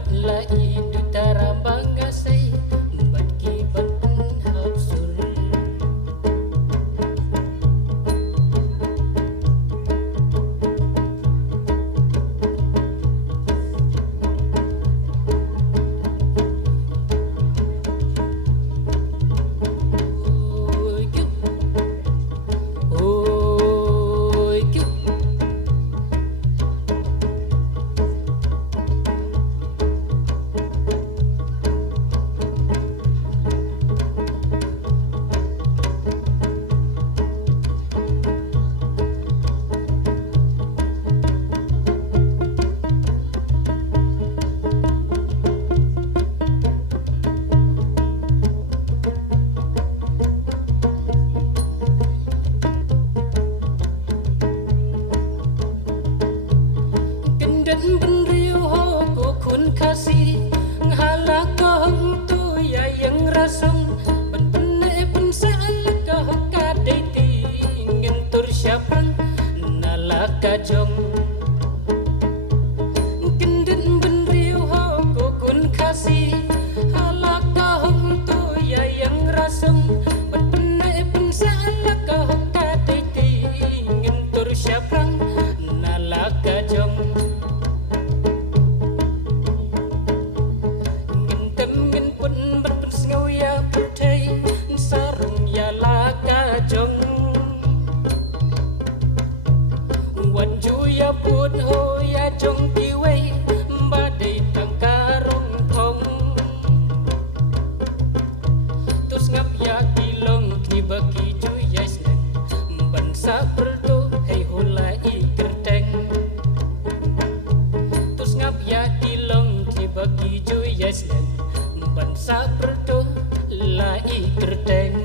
lai dutara bangasay bat kibat hapsul ben riu ho ko kun kasih nghala ko tu ya yang rasung ben pene pen sal ka ka dei ti ngin tur syapran nalaka jong kendin ben riu ho ko kun kasih nghala ko tu ya yang rasung ben pene pen sal ka ka dei ti ngin tur syapran nalaka jong ya put ho ya jong ti wei ba dei tang karong thong tus ngap ya kilong ki baki ju yes ban sa perto hei hola I kerteng tus ngap ya kilong ki baki ju yes ban sa perto la I kerteng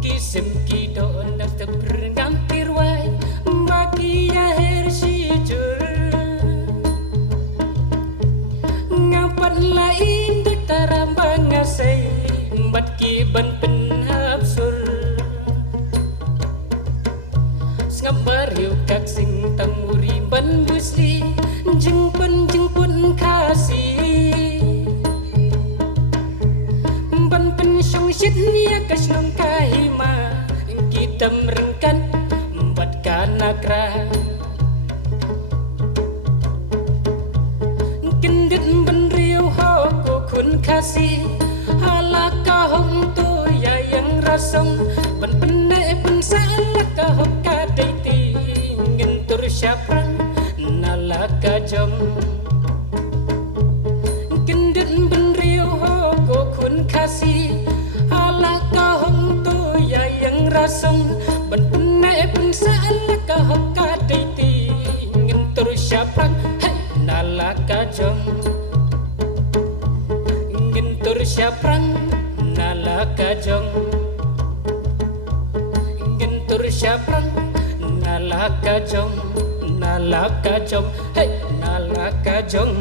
kisim ki don dak terngam tirwai makia hersi jur ngapan lain dutara bangasay bat ki ban penhapsul ngabar yu kak sing tamuri ban busli jeng pun kasih ban pen syong shit nia kasnong kahima kita merengkan kanakra kendit ben riu ho ko kun kasih halaka hong tu ya yang rasong ben pene pen salaka ho ka dei ti ngin tur syapran nalaka jong kendit ben riu ho ko kun kasih halaka hong tu ya yang rasong ben pene pen salaka ho ka dei ti ngin tur syapran hey nalaka jong ngin tur syapran nalaka jong ngin tur syapran nalaka jong hey nalaka jong